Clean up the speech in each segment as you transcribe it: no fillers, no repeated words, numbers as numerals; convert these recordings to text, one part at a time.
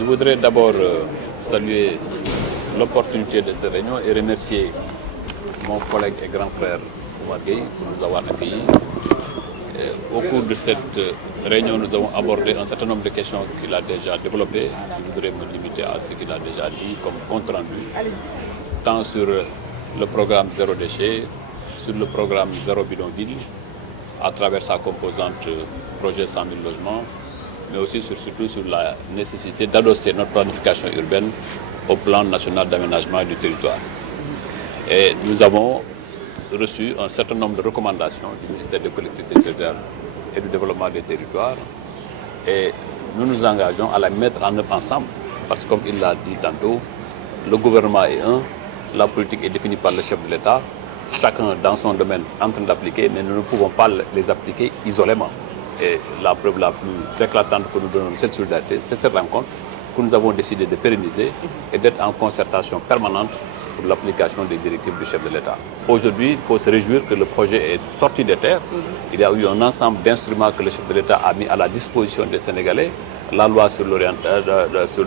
Je voudrais d'abord saluer l'opportunité de cette réunion et remercier mon collègue et grand frère Oumar Gueye pour nous avoir accueillis. Au cours de cette réunion, nous avons abordé un certain nombre de questions qu'il a déjà développées. Je voudrais me limiter à ce qu'il a déjà dit comme compte rendu, tant sur le programme Zéro Déchet, sur le programme Zéro Bidonville, à travers sa composante projet 100 000 logements, mais aussi surtout sur la nécessité d'adosser notre planification urbaine au plan national d'aménagement du territoire. Et nous avons reçu un certain nombre de recommandations du ministère des collectivités territoriales et du développement des territoires. Et nous nous engageons à la mettre en œuvre ensemble, parce que comme il l'a dit tantôt, le gouvernement est un, la politique est définie par le chef de l'État, chacun dans son domaine en train d'appliquer, mais nous ne pouvons pas les appliquer isolément. Et la preuve la plus éclatante que nous donnons de cette solidarité, c'est cette rencontre que nous avons décidé de pérenniser et d'être en concertation permanente pour l'application des directives du chef de l'État. Aujourd'hui, il faut se réjouir que le projet est sorti des terres. Il y a eu un ensemble d'instruments que le chef de l'État a mis à la disposition des Sénégalais. La loi sur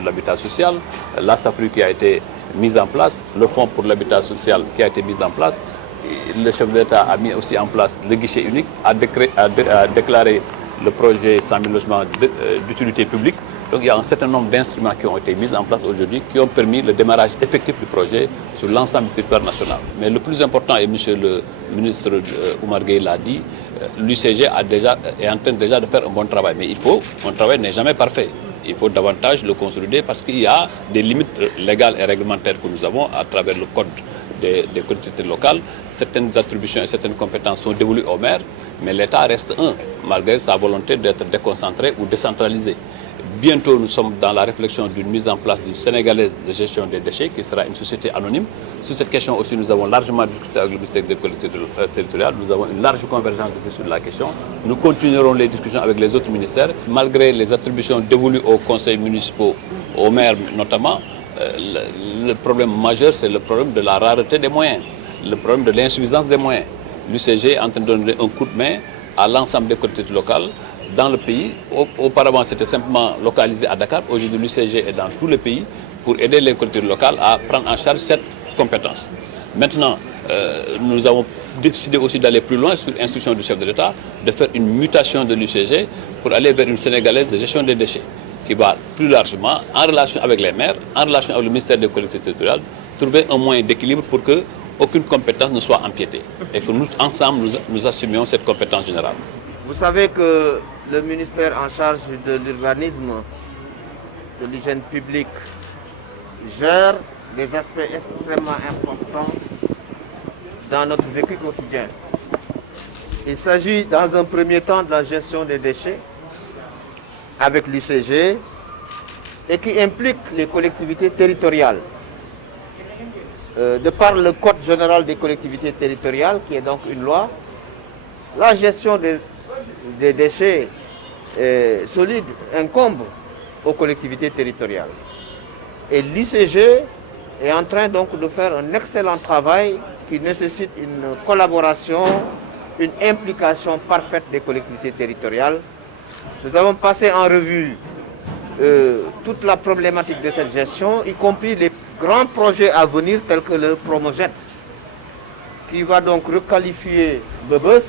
l'habitat social, la SAFRU qui a été mise en place, le fonds pour l'habitat social qui a été mis en place. Le chef de l'État a mis aussi en place le guichet unique, a déclaré le projet 100 000 logements d'utilité publique. Donc il y a un certain nombre d'instruments qui ont été mis en place aujourd'hui qui ont permis le démarrage effectif du projet sur l'ensemble du territoire national. Mais le plus important, et M. le ministre Oumar Gueye l'a dit, l'UCG est en train déjà de faire un bon travail. Mais un travail n'est jamais parfait. Il faut davantage le consolider parce qu'il y a des limites légales et réglementaires que nous avons à travers le code des collectivités locales. Certaines attributions et certaines compétences sont dévolues aux maires, mais l'État reste un, malgré sa volonté d'être déconcentré ou décentralisé. Bientôt, nous sommes dans la réflexion d'une mise en place d'une sénégalaise de gestion des déchets qui sera une société anonyme. Sur cette question aussi, nous avons largement discuté avec le ministère des collectivités territoriales. Nous avons une large convergence sur la question. Nous continuerons les discussions avec les autres ministères. Malgré les attributions dévolues aux conseils municipaux, aux maires notamment, le problème majeur, c'est le problème de la rareté des moyens, le problème de l'insuffisance des moyens. L'UCG est en train de donner un coup de main à l'ensemble des collectivités locales dans le pays. Auparavant, c'était simplement localisé à Dakar. Aujourd'hui, l'UCG est dans tout le pays pour aider les collectivités locales à prendre en charge cette compétence. Maintenant, nous avons décidé aussi d'aller plus loin sur instruction du chef de l'État, de faire une mutation de l'UCG pour aller vers une sénégalaise de gestion des déchets qui va plus largement, en relation avec les maires, en relation avec le ministère des collectivités territoriales, trouver un moyen d'équilibre pour que aucune compétence ne soit empiétée et que nous, ensemble, nous assumions cette compétence générale. Vous savez que le ministère en charge de l'urbanisme, de l'hygiène publique, gère des aspects extrêmement importants dans notre vécu quotidien. Il s'agit dans un premier temps de la gestion des déchets avec l'UCG et qui implique les collectivités territoriales. De par le Code général des collectivités territoriales, qui est donc une loi, la gestion des déchets solides incombe aux collectivités territoriales. Et l'UCG est en train donc de faire un excellent travail qui nécessite une collaboration, une implication parfaite des collectivités territoriales. Nous avons passé en revue toute la problématique de cette gestion, y compris les grands projets à venir tels que le Promojet, qui va donc requalifier Bebes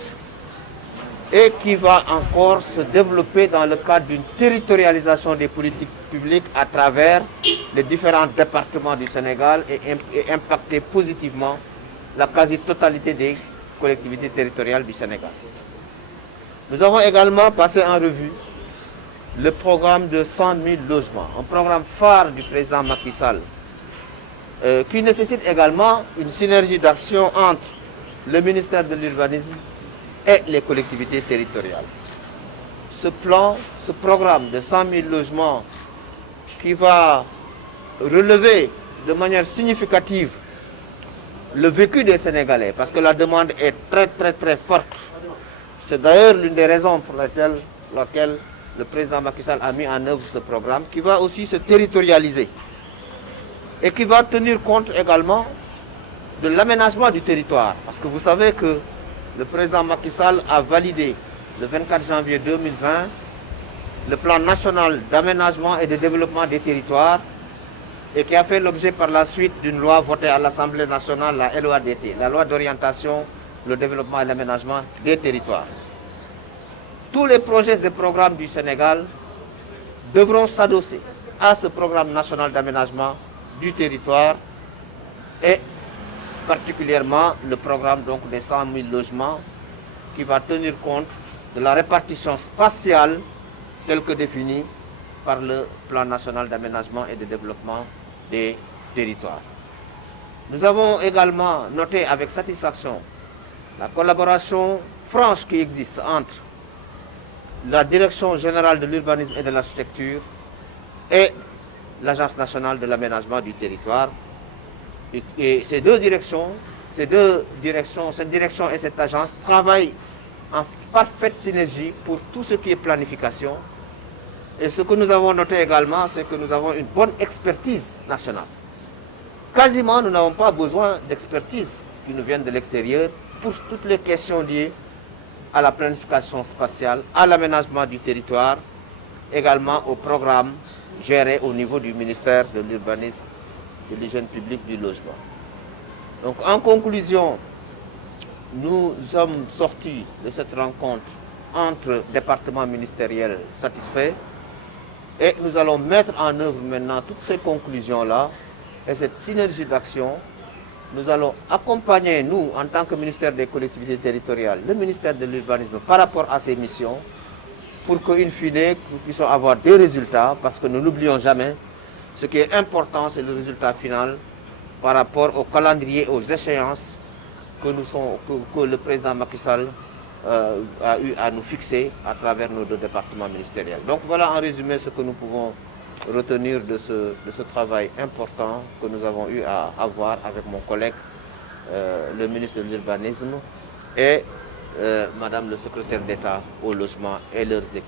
et qui va encore se développer dans le cadre d'une territorialisation des politiques publiques à travers les différents départements du Sénégal et impacter positivement la quasi-totalité des collectivités territoriales du Sénégal. Nous avons également passé en revue le programme de 100 000 logements, un programme phare du président Macky Sall, qui nécessite également une synergie d'action entre le ministère de l'Urbanisme et les collectivités territoriales. Ce programme de 100 000 logements qui va relever de manière significative le vécu des Sénégalais, parce que la demande est très forte. C'est d'ailleurs l'une des raisons pour laquelle le président Macky Sall a mis en œuvre ce programme, qui va aussi se territorialiser et qui va tenir compte également de l'aménagement du territoire. Parce que vous savez que le président Macky Sall a validé le 24 janvier 2020 le plan national d'aménagement et de développement des territoires et qui a fait l'objet par la suite d'une loi votée à l'Assemblée nationale, la LOADT, la loi d'orientation, le développement et l'aménagement des territoires. Tous les projets et programmes du Sénégal devront s'adosser à ce programme national d'aménagement du territoire et particulièrement le programme donc, des 100 000 logements qui va tenir compte de la répartition spatiale telle que définie par le plan national d'aménagement et de développement des territoires. Nous avons également noté avec satisfaction la collaboration franche qui existe entre la Direction générale de l'urbanisme et de l'architecture et l'Agence nationale de l'aménagement du territoire. Et cette direction et cette agence travaillent en parfaite synergie pour tout ce qui est planification. Et ce que nous avons noté également, c'est que nous avons une bonne expertise nationale. Quasiment, nous n'avons pas besoin d'expertise qui nous vienne de l'extérieur pour toutes les questions liées à la planification spatiale, à l'aménagement du territoire, également au programme géré au niveau du ministère de l'Urbanisme, de l'Hygiène publique, du logement. Donc, en conclusion, nous sommes sortis de cette rencontre entre départements ministériels satisfaits et nous allons mettre en œuvre maintenant toutes ces conclusions-là et cette synergie d'action. Nous allons accompagner, nous, en tant que ministère des collectivités territoriales, le ministère de l'urbanisme par rapport à ces missions pour qu'in fine, nous puissions avoir des résultats parce que nous n'oublions jamais, ce qui est important, c'est le résultat final par rapport au calendrier, aux échéances que le président Macky Sall a eu à nous fixer à travers nos deux départements ministériels. Donc voilà en résumé ce que nous pouvons retenir de ce travail important que nous avons eu à avoir avec mon collègue, le ministre de l'Urbanisme et Madame le secrétaire d'État au logement et leurs équipes.